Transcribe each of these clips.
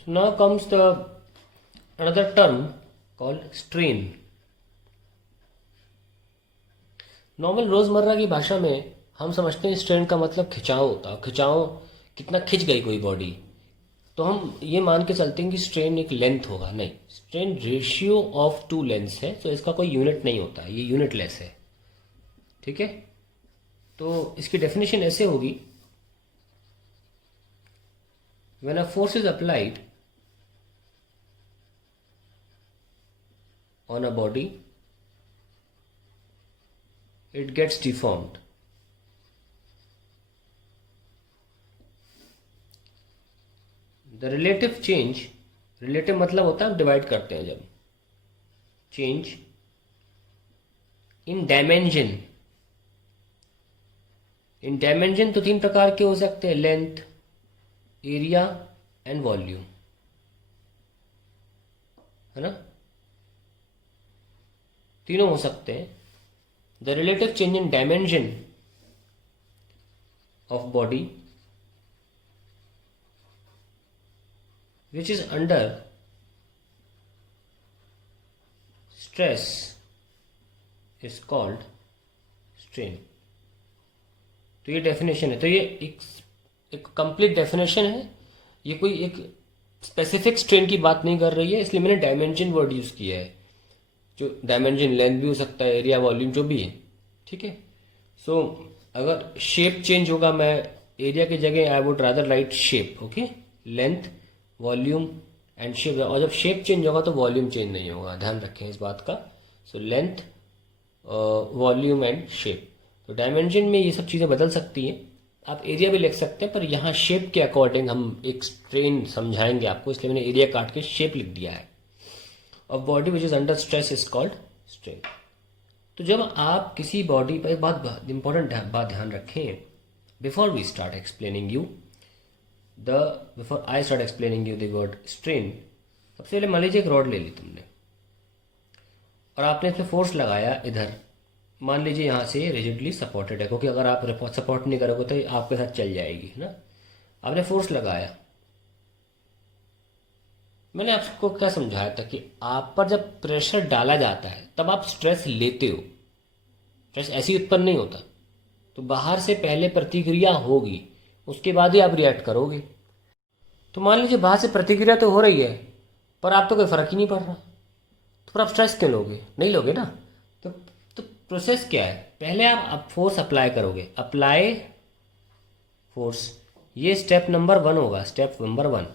So now comes the another term called strain. Normal रोज़मर्रा की भाषा में हम समझते हैं स्ट्रेन का मतलब खिंचाव होता है। खिंचाव कितना खिंच गई कोई बॉडी, तो हम ये मान के चलते हैं कि स्ट्रेन एक लेंथ होगा। नहीं, strain ratio of two lengths है, तो इसका कोई यूनिट नहीं होता, ये यूनिटलेस है। ठीक है, तो इसकी डेफिनेशन ऐसे होगी, when a force is applied on a body it gets deformed. The relative change, relative मतलब होता है हम डिवाइड करते हैं जब, change in dimension. In dimension तो तीन प्रकार के हो सकते हैं, लेंथ, एरिया एंड वॉल्यूम, है ना, तीनों हो सकते हैं। The relative change in dimension of body which is under stress is called strain. तो ये डेफिनेशन है, तो ये एक कंप्लीट डेफिनेशन है। ये कोई एक स्पेसिफिक स्ट्रेन की बात नहीं कर रही है, इसलिए मैंने डायमेंशन वर्ड यूज़ किया है। जो डायमेंशन लेंथ भी हो सकता है, एरिया, वॉल्यूम, जो भी है। ठीक है, सो अगर शेप चेंज होगा, मैं एरिया की जगह I would rather right shape. Okay, length, volume and shape. और जब शेप चेंज होगा तो वॉल्यूम चेंज नहीं होगा, ध्यान रखें इस बात का। So length, volume and shape. तो डायमेंशन में ये सब चीज़ें बदल सकती हैं। आप एरिया भी लिख सकते हैं, पर यहाँ शेप के अकॉर्डिंग हम एक स्ट्रेन समझाएंगे आपको, इसलिए मैंने एरिया काट के शेप लिख दिया है। Of body which is under stress is called strain. तो जब आप किसी बॉडी पर, एक बात इंपॉर्टेंट बात ध्यान रखें, before we start explaining you before I start explaining you the word strain, सबसे पहले मान लीजिए एक रॉड ले ली तुमने और आपने इसमें फोर्स लगाया इधर। मान लीजिए यहाँ से रिजिडली सपोर्टेड है, क्योंकि अगर आप सपोर्ट नहीं करोगे तो आपके साथ चल जाएगी, है ना। आपने फोर्स लगाया, मैंने आपको क्या समझाया था कि आप पर जब प्रेशर डाला जाता है तब आप स्ट्रेस लेते हो। स्ट्रेस ऐसे ही उत्पन्न नहीं होता, तो बाहर से पहले प्रतिक्रिया होगी, उसके बाद ही आप रिएक्ट करोगे। तो मान लीजिए बाहर से प्रतिक्रिया तो हो रही है, पर आप तो कोई फर्क ही नहीं पड़ रहा, तो फिर आप स्ट्रेस क्यों लोगे? नहीं लोगे ना। तो तो प्रोसेस क्या है, पहले आप फोर्स अप्लाई करोगे, अप्लाई फोर्स, ये स्टेप नंबर 1 होगा। स्टेप नंबर 1,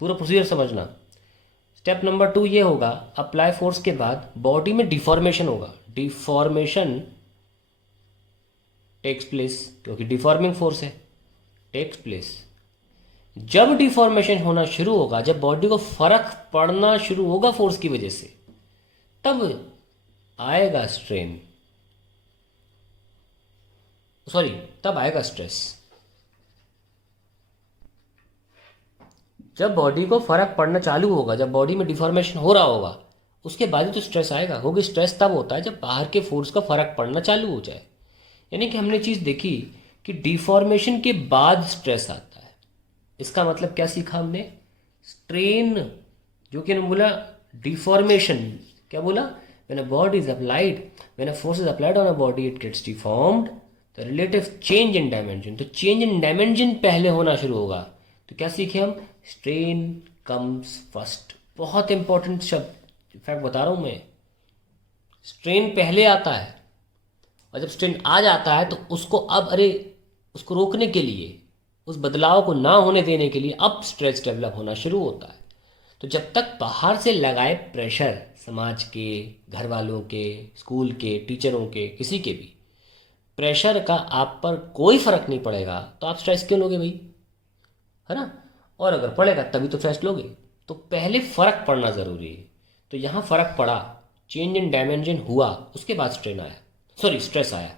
पूरा प्रोसीजर समझना। स्टेप नंबर 2 ये होगा, अप्लाई फोर्स के बाद बॉडी में डिफॉर्मेशन होगा। डिफॉर्मेशन टेक्स प्लेस, क्योंकि डिफॉर्मिंग फोर्स है, टेक्स प्लेस। जब डिफॉर्मेशन होना शुरू होगा, जब बॉडी को फर्क पड़ना शुरू होगा फोर्स की वजह से, तब आएगा स्ट्रेन, सॉरी, तब आएगा स्ट्रेस। जब बॉडी को फर्क पड़ना चालू होगा, जब बॉडी में डिफॉर्मेशन हो रहा होगा, उसके बाद ही तो स्ट्रेस आएगा। क्योंकि स्ट्रेस तब होता है जब बाहर के फोर्स का फर्क पड़ना चालू हो जाए। यानी कि हमने चीज़ देखी कि डिफॉर्मेशन के बाद स्ट्रेस आता है। इसका मतलब क्या सीखा हमने? स्ट्रेन, जो कि हमने बोला डिफॉर्मेशन, क्या बोला? When a body is applied, when a force is applied on a body it gets deformed, the relative change in dimension. तो चेंज इन डायमेंशन पहले होना शुरू होगा। तो क्या सीखे हम? Strain comes first. बहुत इंपॉर्टेंट शब्द, फैक्ट बता रहा हूं मैं। स्ट्रेन पहले आता है, और जब स्ट्रेन आ जाता है तो उसको उसको रोकने के लिए, उस बदलाव को ना होने देने के लिए अब स्ट्रेस डेवलप होना शुरू होता है। तो जब तक बाहर से लगाए प्रेशर, समाज के, घर वालों के, स्कूल के, टीचरों के, किसी के भी प्रेशर का आप पर कोई फर्क नहीं पड़ेगा, तो आप स्ट्रेस क्यों लोगे भाई, है ना। और अगर पड़ेगा तभी तो स्ट्रेस लोगे। तो पहले फर्क पड़ना जरूरी है। तो यहाँ फर्क पड़ा, चेंज इन डायमेंशन हुआ, उसके बाद स्ट्रेन आया, सॉरी स्ट्रेस आया।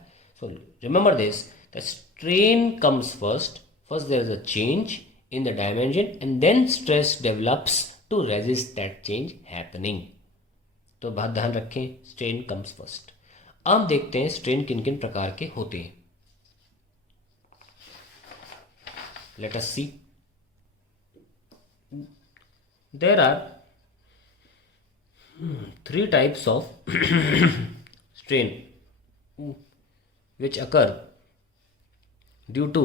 So remember this, the strain comes first, first there is a change in the dimension and then stress develops to resist that change happening. तो बात ध्यान रखें, स्ट्रेन कम्स फर्स्ट। अब देखते हैं स्ट्रेन किन किन प्रकार के होते हैं। Let us see. There are three types of strain which occur due to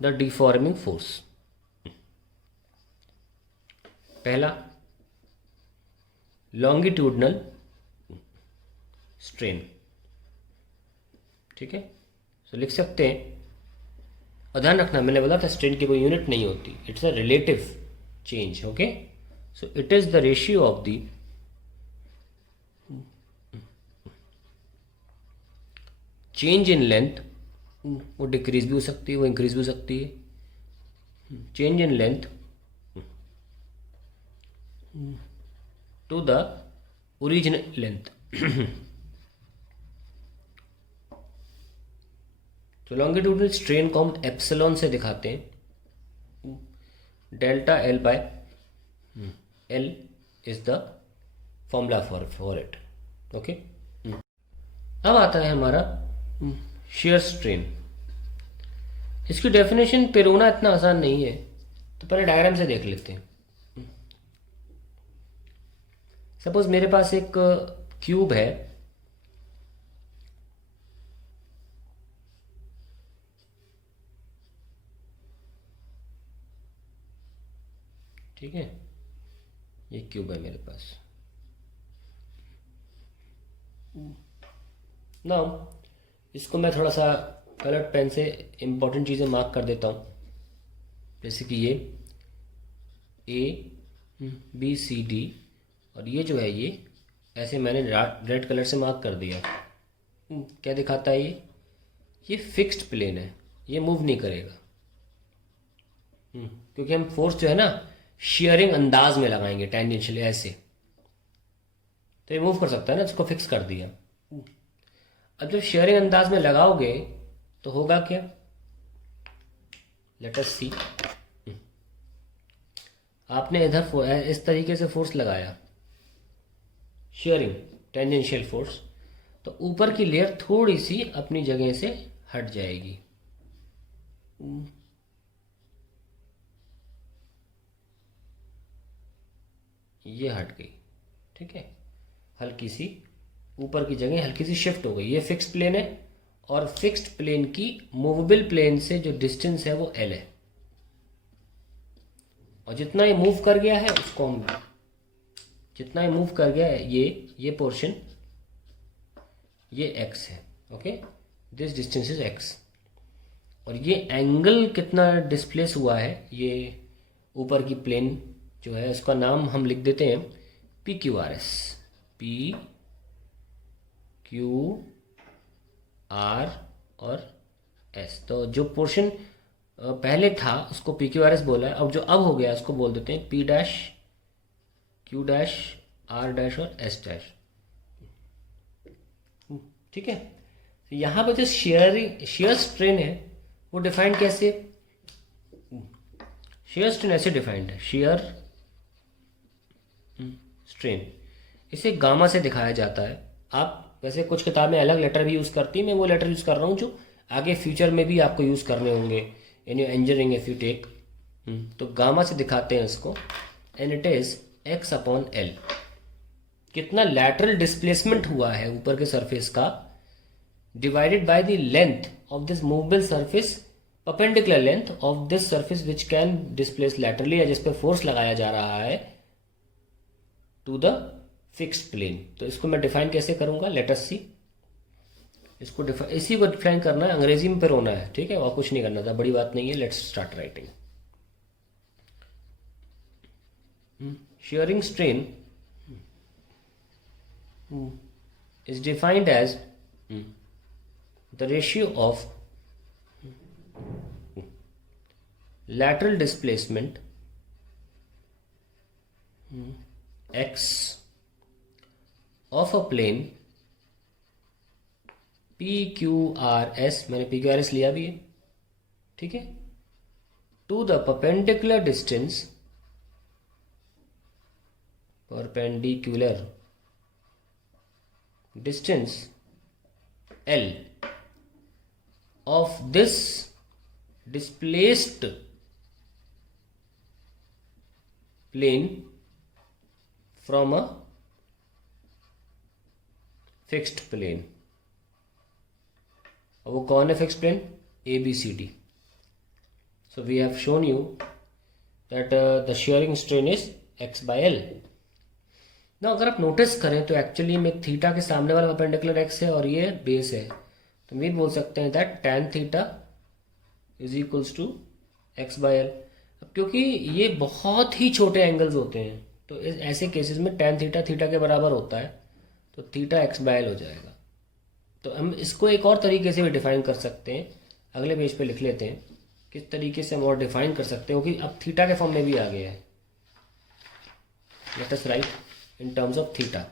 the deforming force. पहला लॉन्गिट्यूडनल स्ट्रेन, ठीक है, तो लिख सकते हैं। और ध्यान रखना, मैंने बोला था स्ट्रेन की कोई यूनिट नहीं होती, it's a relative change, okay. So it is the ratio of the change in length, वो डिक्रीज भी हो सकती है, वो इंक्रीज भी हो सकती है। Change in length to the original length. तो लॉन्गिट्यूडनल स्ट्रेन को हम एप्सिलॉन से दिखाते हैं। Delta L by L is the formula for it, okay. अब आता है हमारा शेयर स्ट्रेन। इसकी डेफिनेशन पेरोना इतना आसान नहीं है, तो पहले डायग्राम से देख लेते हैं। सपोज मेरे पास एक क्यूब है, ठीक है, ये क्यूब है मेरे पास। नाउ इसको मैं थोड़ा सा कलर्ड पेन से इंपॉर्टेंट चीज़ें मार्क कर देता हूँ, जैसे कि ये ए बी सी डी, और ये जो है ये ऐसे मैंने रेड कलर से मार्क कर दिया। क्या दिखाता है ये फिक्स्ड प्लेन है, ये मूव नहीं करेगा। क्योंकि हम फोर्स जो है ना शेयरिंग अंदाज में लगाएंगे, टेंजेंशियली ऐसे, तो ये मूव कर सकता है ना, इसको फिक्स कर दिया। अब जब शेयरिंग अंदाज में लगाओगे तो होगा क्या, लेट अस सी। आपने इधर इस तरीके से फोर्स लगाया, शेयरिंग टेंजेंशियल फोर्स, तो ऊपर की लेयर थोड़ी सी अपनी जगह से हट जाएगी। ये हट गई, ठीक है, हल्की सी ऊपर की जगह हल्की सी शिफ्ट हो गई। ये फिक्स्ड प्लेन है, और फिक्स्ड प्लेन की मूवेबल प्लेन से जो डिस्टेंस है वो एल है, और जितना ये मूव कर गया है उसको हम, जितना ये मूव कर गया है ये पोर्शन, ये एक्स है, okay, this distance is x. और ये एंगल कितना डिस्प्लेस हुआ है, ये ऊपर की प्लेन जो है उसका नाम हम लिख देते हैं P Q R S, P Q R और एस। तो जो पोर्शन पहले था उसको पी क्यू आर एस बोला है, अब जो अब हो गया उसको बोल देते हैं P dash Q dash R dash और एस डैश, ठीक है। तो यहाँ पर जो शेयर स्ट्रेन है वो डिफाइंड कैसे, शेयर स्ट्रेन ऐसे डिफाइंड है, शेयर स्ट्रेन, इसे गामा से दिखाया जाता है। आप वैसे कुछ किताबें अलग लेटर भी यूज़ करती हैं, मैं वो लेटर यूज़ कर रहा हूँ जो आगे फ्यूचर में भी आपको यूज़ करने होंगे in your engineering if you take. तो गामा से दिखाते हैं इसको, and it is x upon l. कितना लैटरल डिस्प्लेसमेंट हुआ है ऊपर के सरफेस का, divided by the length of this movable surface, perpendicular length of this surface which can displace laterally, या जिस पर फोर्स लगाया जा रहा है टू द फिक्स्ड प्लेन। तो इसको मैं डिफाइन कैसे करूंगा, लेट अस सी। इसको इसी को डिफाइन करना है, अंग्रेजी में पर होना है, ठीक है, और कुछ नहीं करना था, बड़ी बात नहीं है। Let's start writing. shearing strain is defined as the ratio of lateral displacement x of a plane PQRS, मैंने PQRS लिया भी है, ठीक है, to the perpendicular distance, perpendicular distance L of this displaced plane from a fixed plane. और वो कौन है fixed plane? A B C D. So we have shown you that the shearing strain is x by l। ना अगर आप notice करें तो actually में थीटा के सामने वाला परपेंडिकुलर x है और ये बेस है, तो हम ये बोल सकते हैं that tan theta is equals to x by l। अब क्योंकि ये बहुत ही छोटे एंगल्स होते हैं तो ऐसे केसेस में tan थीटा थीटा के बराबर होता है, तो थीटा x by l हो जाएगा। तो हम इसको एक और तरीके से भी डिफाइन कर सकते हैं, अगले पेज पे लिख लेते हैं किस तरीके से हम और डिफाइन कर सकते हैं, क्योंकि अब थीटा के फॉर्म में भी आ गया है। Let us right in terms of theta,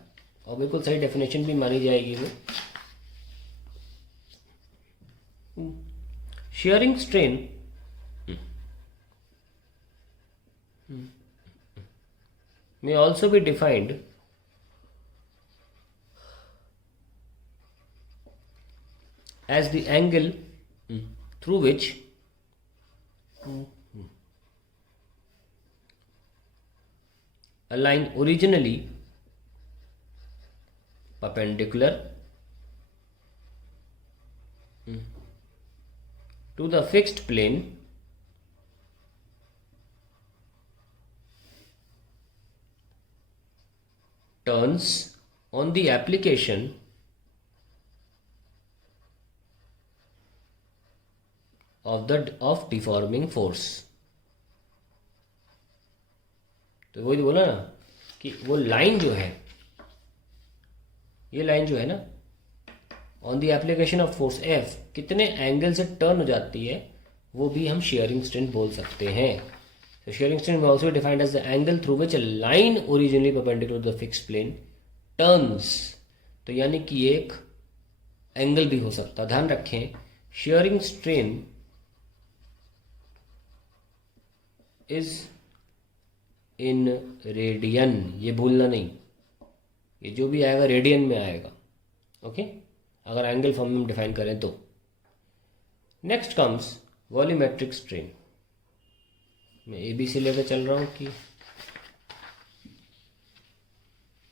और बिल्कुल सही डेफिनेशन भी मानी जाएगी वो। shearing strain may also be defined as the angle through which a line originally perpendicular to the fixed plane turns on the application of deforming force। तो वही बोला ना कि वो लाइन जो है, ये लाइन जो है ना, on the application of force F कितने एंगल से टर्न हो जाती है, वो भी हम shearing strain बोल सकते हैं। तो shearing strain is also defined as the angle through which a line originally perpendicular to the fixed plane turns। तो यानी कि एक एंगल भी हो सकता है। ध्यान रखें, shearing strain is in radian, ये भूलना नहीं, ये जो भी आएगा रेडियन में आएगा। ओके, अगर एंगल फॉर्म में डिफाइन करें तो। Next comes volumetric strain. मैं ए बी से लेकर चल रहा हूँ कि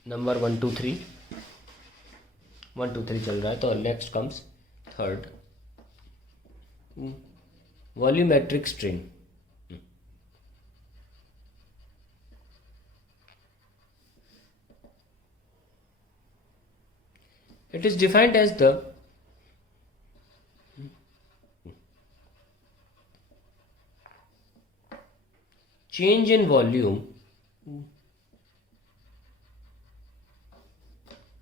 नंबर 1 2 3 1 2 3 चल रहा है, तो next comes third volumetric strain. It is defined as the change in volume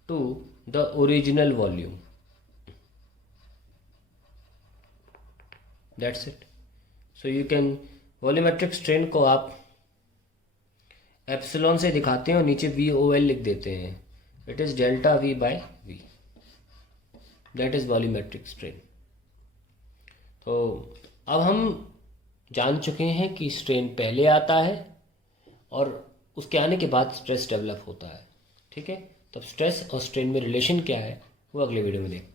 to the original volume। That's it। So you can volumetric strain को आप एप्सिलॉन से दिखाते हैं और नीचे VOL लिख देते हैं। It is delta V by V। That is volumetric strain. तो अब हम जान चुके हैं कि स्ट्रेन पहले आता है और उसके आने के बाद स्ट्रेस डेवलप होता है। ठीक है, तब स्ट्रेस और स्ट्रेन में रिलेशन क्या है वो अगले वीडियो में देखते हैं।